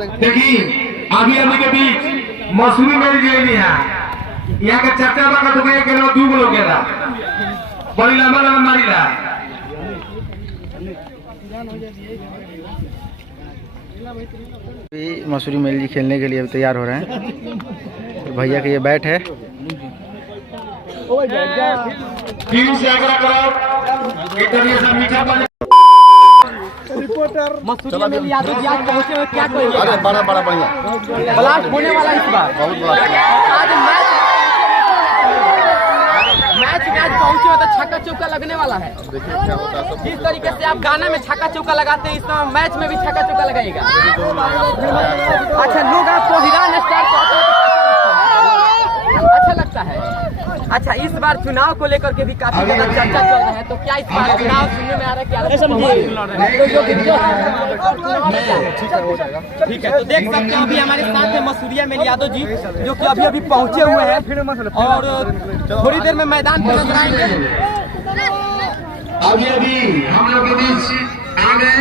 देखी अभी अभी के बीच मसूरी में जेल है यहाँ के चर्चा का तो के लो दू लोग के बड़ी लंबा लंबा मारी ला मसूरी मेल जी खेलने के लिए अभी तैयार हो रहे हैं। भैया के ये बैट है। टीम से आग्रह करो इंटरनेशनल मीठा पानी रिपोर्टर मसूरी में यादव जी आज पहुंचे हुए क्या कहेंगे? अरे बड़ा बड़ा बढ़िया ब्लास्ट होने वाला इस बार बहुत बड़ा आज मैच में आज पहुंचे हुए तो छक्का चौका लगने वाला है। देखिए क्या होता है सब। जिस तरीके से आप गाना में छक्का चौका लगाते हैं इस समय मैच में भी छक्का चौका लगाएगा। अच्छा लोग आपको हीरान स्टार कहते हैं, अच्छा लगता है। अच्छा इस बार चुनाव को लेकर के भी काफी ज्यादा चर्चा चल रहा है, तो क्या इस बार चुनाव सुनने में आ रहा है? क्या ठीक है, तो देख सकते हैं अभी हमारे साथ है मसूरिया में यादव जी जो कि अभी अभी पहुंचे हुए हैं और थोड़ी देर में मैदान पर नजर आएंगे। अभी अभी हम लोग के बीच आ गए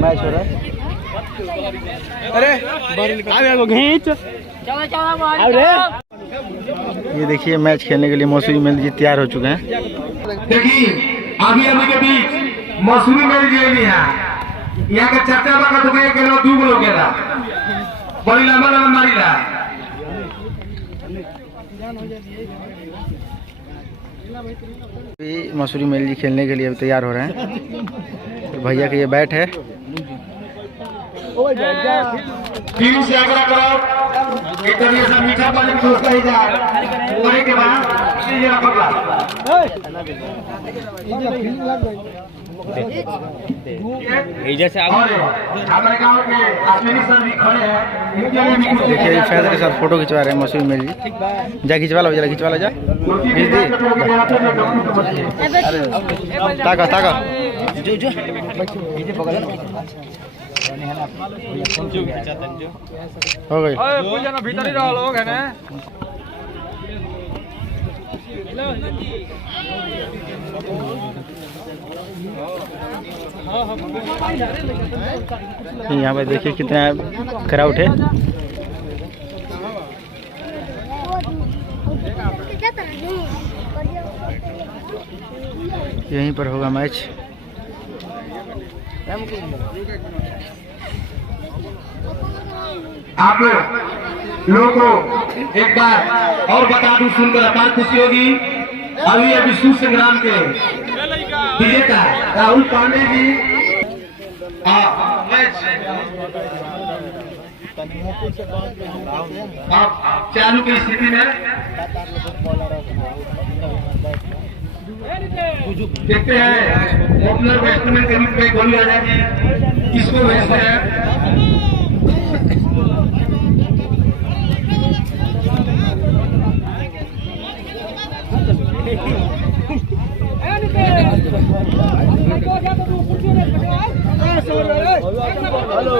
मैच हो रहा है। ये देखिए मैच खेलने के लिए मसूरी मेल जी तैयार हो चुके हैं। देखी अभी अभी के बीच मसूरी में जेल है यहाँ के चर्चा का तो के लो दू लोग के बड़ी लंबा लंबा मारी ला मसूरी मेल जी खेलने के लिए अभी तैयार हो रहे हैं। भैया के ये बैट है। टीम से आग्रह करो इंटरनेशनल मीठा पानी की व्यवस्था ही जाए होने के बाद हमारे गांव के अश्विनी सर भी खड़े हैं। देखिए फैज के साथ फोटो खिंचवा रहे हैं मसूरी मेल जी। जा खिंचवा लो, जरा खिंचवा लो, जा खींच दी। ताका ताका हो गई। भीतर ही रहो लोग है ना। यहाँ पे देखिए कितना क्राउड है। यहीं पर होगा मैच। आप लोगों को एक बार और बता दूं, सुनकर अपार खुशी होगी। अभी अभी विश्व संग्राम के विजेता राहुल पांडे जी मैच चालू की स्थिति में देखते हैं ओपनर बैट्समैन के रूप में गोली आ जाएगी, किसको भेजते हैं। हेलो